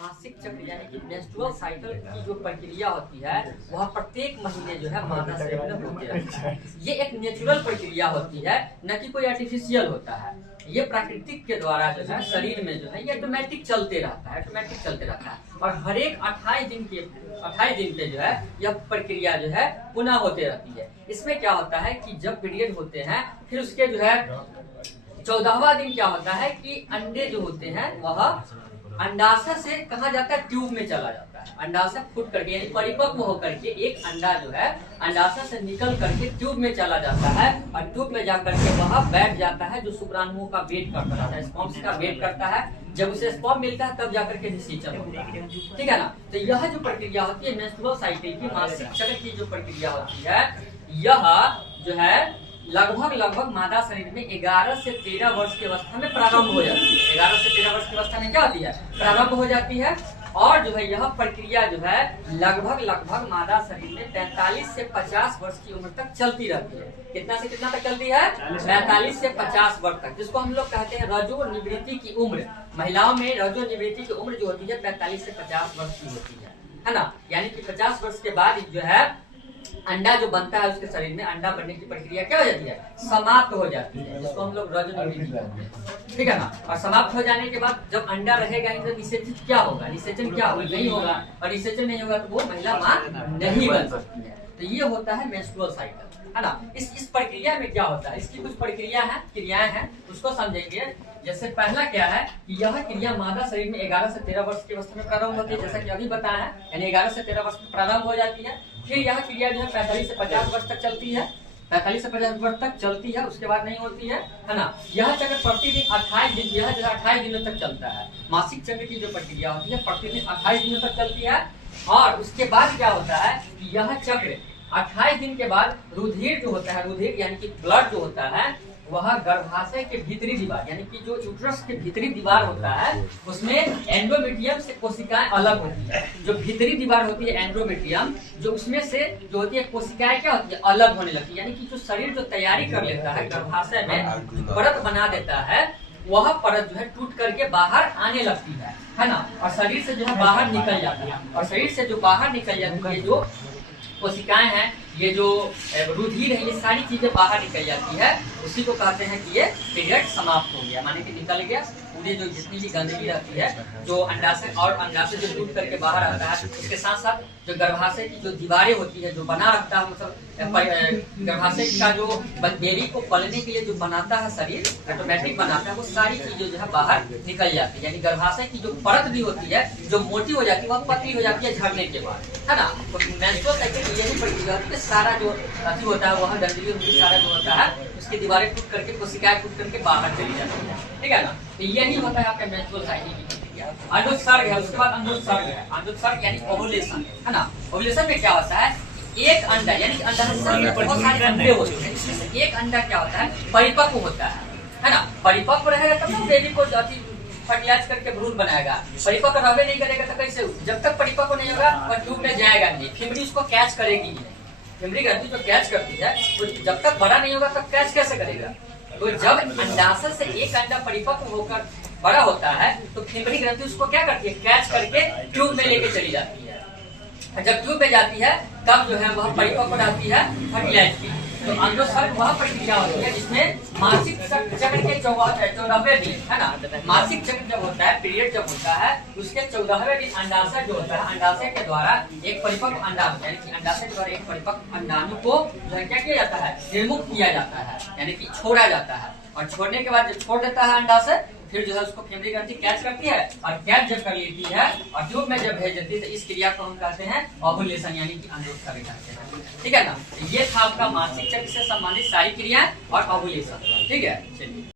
मासिक चक्र यानी कि मेंस्ट्रुअल साइकिल की जो प्रक्रिया होती है वह प्रत्येक महीने जो है मादा शरीर में होती रहती है। ये एक नेचुरल प्रक्रिया होती है, न कि कोई आर्टिफिशियल होता है। ये प्राकृतिक के द्वारा जो है शरीर में जो है ये ऑटोमेटिक चलते रहता है और हर एक 28 दिन पे जो है यह प्रक्रिया जो है पुनः होते रहती है। इसमें क्या होता है कि जब पीरियड होते हैं फिर उसके जो है 14वां दिन क्या होता है कि अंडे जो होते हैं वह अंडाशय से कहा जाता है ट्यूब में चला जाता है। अंडाशय फूट करके यानी परिपक्व होकर के एक अंडा जो है अंडाशय से निकल करके ट्यूब में चला जाता है और ट्यूब में जाकर के वह बैठ जाता है जो शुक्राणुओं का वेट करता है, स्पर्म्स का वेट करता है। जब उसे स्पर्म मिलता है तब जाकर के निषेचन होता है, ठीक है ना। तो यह जो प्रक्रिया होती है मेंस्ट्रुअल साइकिल की मासिक चक्र की जो प्रक्रिया होती है यह जो है लगभग मादा शरीर में 11 से 13 वर्ष की अवस्था में प्रारंभ हो जाती है। 11 से 13 वर्ष की अवस्था में क्या होती है, प्रारंभ हो जाती है। और जो है यह प्रक्रिया जो है लगभग मादा शरीर में 45 से 50 वर्ष की उम्र तक चलती रहती है। कितना से कितना तक चलती है? 45 से 50 वर्ष तक, जिसको हम लोग कहते हैं रजो निवृत्ति की उम्र। महिलाओं में रजो निवृत्ति की उम्र जो होती है 45 से 50 वर्ष की होती है ना। यानी कि 50 वर्ष के बाद जो है अंडा जो बनता है उसके शरीर में अंडा बनने की प्रक्रिया क्या हो जाती है, समाप्त हो जाती है, जिसको हम लोग रजोनिवृत्ति कहते हैं, ठीक है ना। और समाप्त हो जाने के बाद जब अंडा रहेगा ही तो निषेचन क्या होगा, नहीं होगा और निषेचन नहीं होगा तो वो महिला मां नहीं बन सकती है। तो ये होता है मेंस्ट्रुअल साइकिल, है ना। इस प्रक्रिया में क्या होता है, इसकी कुछ क्रियाएं हैं उसको समझेंगे। जैसे पहला क्या है कि यह क्रिया मादा शरीर में 11 से 13 वर्ष की अवस्था में प्रारंभ होती है, जैसा कि अभी बताया है, यानी 11 से 13 वर्ष में प्रारंभ हो जाती है। फिर यह क्रिया जो है 45 से 50 वर्ष तक चलती है, 45 से 50 वर्ष तक चलती है, उसके बाद नहीं होती है ना। यह चक्र प्रतिदिन 28 दिन, यह जो 28 दिनों तक चलता है। मासिक चक्र की जो प्रक्रिया होती है प्रतिदिन 28 दिनों तक चलती है। और उसके बाद क्या होता है कि यह चक्र 28 दिन के बाद रुधिर जो होता है, रुधिर यानी कि ब्लड जो होता है वह गर्भाशय के भीतरी दीवार यानी कि जो यूट्रस के भीतरी दीवार होता है उसमें एंडोमेट्रियम से कोशिकाएं अलग होती है। जो भीतरी दीवार होती है एंडोमेट्रियम, जो उसमें से जो होती है कोशिकाएं क्या होती है, अलग होने लगती है। यानी कि जो शरीर जो तैयारी कर लेता है गर्भाशय में परत बना देता है, वह परत जो है टूट करके बाहर आने लगती है ना। और शरीर से जो है बाहर निकल जाता है, और शरीर से जो बाहर निकल जाती है जो कोशिकाएं हैं, ये जो रुधिर है, ये सारी चीजें बाहर निकल जाती है। उसी को कहते हैं कि ये पीरियड समाप्त हो गया, माने कि निकल गया। पूरी जो जितनी भी गंदगी रहती है जो अंडाशय और अंडाशय जो टूट करके बाहर आता है, उसके साथ साथ जो गर्भाशय की जो दीवारें होती है जो बना रखता है, मतलब गर्भाशय का जो बेबी को पलने के लिए जो बनाता है शरीर ऑटोमेटिक बनाता है, वो सारी चीजें जो है बाहर निकल जाती है। यानी गर्भाशय की जो परत भी होती है जो मोटी हो जाती है वह पतली हो जाती है झड़ने के बाद, है ना। तो मेंस्ट्रुअल साइकिल यही प्रक्रिया होती है। सारा जो अति होता है वह डंडली सारा जो होता है उसकी दीवारें टूट करके कोशिकाएं टूट करके बाहर चली जाती है, ठीक है ना। तो यही होता है आपका मेंस्ट्रुअल साइकिल की प्रक्रिया। अनुत्सर्ग है, उसके बाद अनुत्सर्ग है। अनुत्सर्ग यानी ओव्यूलेशन, है ना। ओव्यूलेशन में क्या होता है, एक अंडा यानी अंडा में बहुत सारे अंडे होते हैं, इसमें से एक अंडा क्या होता है परिपक्व होता है ना। परिपक्व रहेगा तब तो बेबी को अति फर्टिलाइज करके भ्रूण बनाएगा। परिपक्व रहबे नहीं करेगा तो कैसे, जब तक परिपक्व नहीं होगा वह ट्यूब में जाएगा नहीं, फिमरी उसको कैच करेगी नहीं। फिमरी ग्रंथि जो कैच करती है वो जब तक बड़ा नहीं होगा तब कैच कैसे करेगा। तो जब अंडाशय से एक अंडा परिपक्व होकर बड़ा होता है तो फिमरी ग्रंथि उसको क्या करती है, कैच करके ट्यूब में लेके चली जाती है। जब ट्यूब में जाती है तब जो है वह परिपक्व बनाती है फर्टिलाइज की। तो अंडोत्सर्ग वह प्रक्रिया होती है जिसमें मासिक चक्र के 14वें दिन, है ना। मासिक चक्र जब होता है, पीरियड जब होता है, उसके 14वें दिन अंडाशय जो होता है, अंडाशय के द्वारा एक परिपक्व अंडा यानी कि अंडाशय के द्वारा एक परिपक्व अंडाणु को जो है क्या किया जाता है, निर्मुक्त किया जाता है, यानी कि छोड़ा जाता है। और छोड़ने के बाद जब छोड़ देता है अंडाशय, फिर जो है उसको फिमरी ग्रंथि कैच करती है और कैच जब कर लेती है और ट्यूब में जब भेज देती है तो इस क्रिया को हम कहते हैं ओव्यूलेशन यानी कि अंडोत्सर्ग कहते हैं, ठीक है ना। ये था आपका मासिक चक्र से संबंधित सारी क्रियाएं और ओव्यूलेशन, ठीक है। चलिए।